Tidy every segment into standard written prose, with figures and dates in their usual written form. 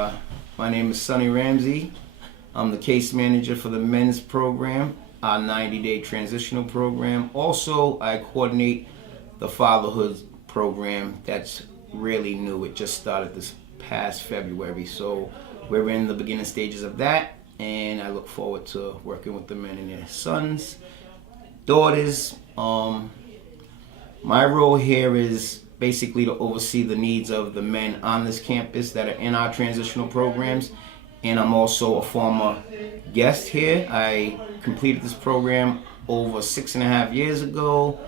My name is Sonny Ramsey. I'm the case manager for the men's program, our 90-day transitional program. Also, I coordinate the fatherhood program that's really new. It just started this past February. So we're in the beginning stages of that, and I look forward to working with the men and their sons, daughters. My role here is basically to oversee the needs of the men on this campus that are in our transitional programs. And I'm also a former guest here. I completed this program over 6.5 years ago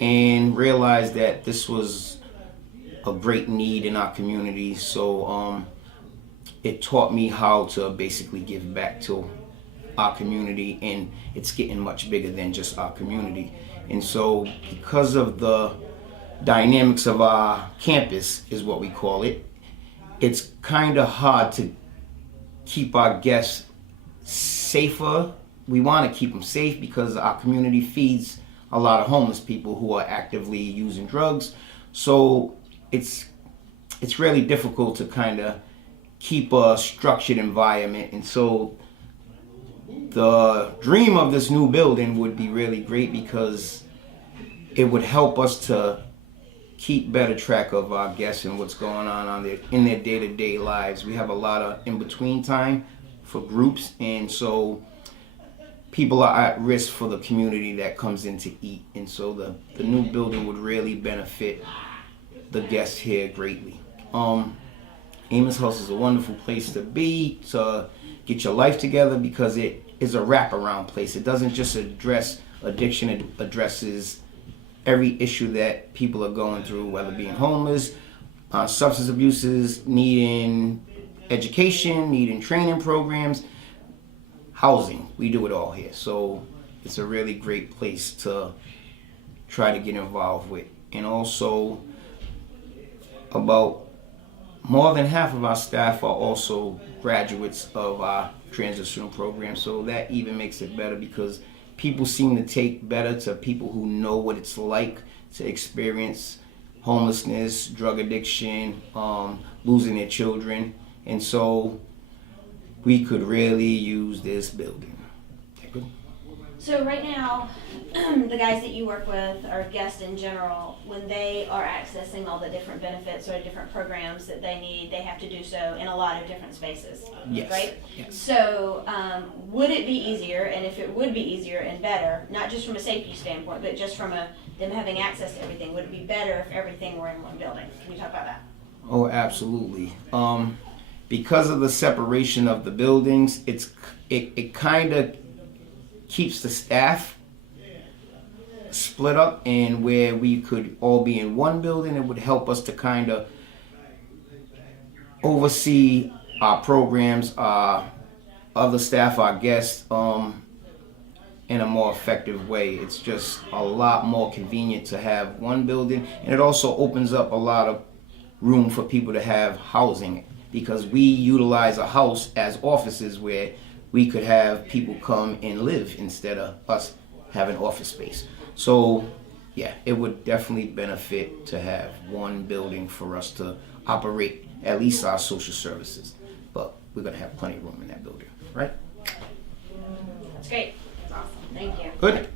and realized that this was a great need in our community. So it taught me how to basically give back to our community, and it's getting much bigger than just our community. And so because of the dynamics of our campus, is what we call it, it's kind of hard to keep our guests safer. We want to keep them safe because our community feeds a lot of homeless people who are actively using drugs. So it's really difficult to kind of keep a structured environment. And so the dream of this new building would be really great because it would help us to keep better track of our guests and what's going on in their day-to-day lives. We have a lot of in-between time for groups, and so people are at risk for the community that comes in to eat. And so the new building would really benefit the guests here greatly. Amos House is a wonderful place to be, to get your life together, because it is a wraparound place. It doesn't just address addiction, it addresses every issue that people are going through, whether being homeless, substance abuses, needing education, needing training programs, housing. We do it all here. So it's a really great place to try to get involved with. And also, about more than half of our staff are also graduates of our transitional program. So that even makes it better, because people seem to take better to people who know what it's like to experience homelessness, drug addiction, losing their children. And so we could really use this building. So right now, the guys that you work with, or guests in general, when they are accessing all the different benefits or different programs that they need, they have to do so in a lot of different spaces, Yes. right? Yes. So would it be easier, and if it would be easier and better, not just from a safety standpoint, but just from them having access to everything, would it be better if everything were in one building? Can you talk about that? Oh, absolutely. Because of the separation of the buildings, it kind of keeps the staff split up, and where we could all be in one building, it would help us to kind of oversee our programs, our other staff, our guests, in a more effective way. It's just a lot more convenient to have one building, and it also opens up a lot of room for people to have housing, because we utilize a house as offices where we could have people come and live instead of us having office space. So yeah, it would definitely benefit to have one building for us to operate at least our social services. But we're gonna have plenty of room in that building, right? That's great. That's awesome. Thank you. Good.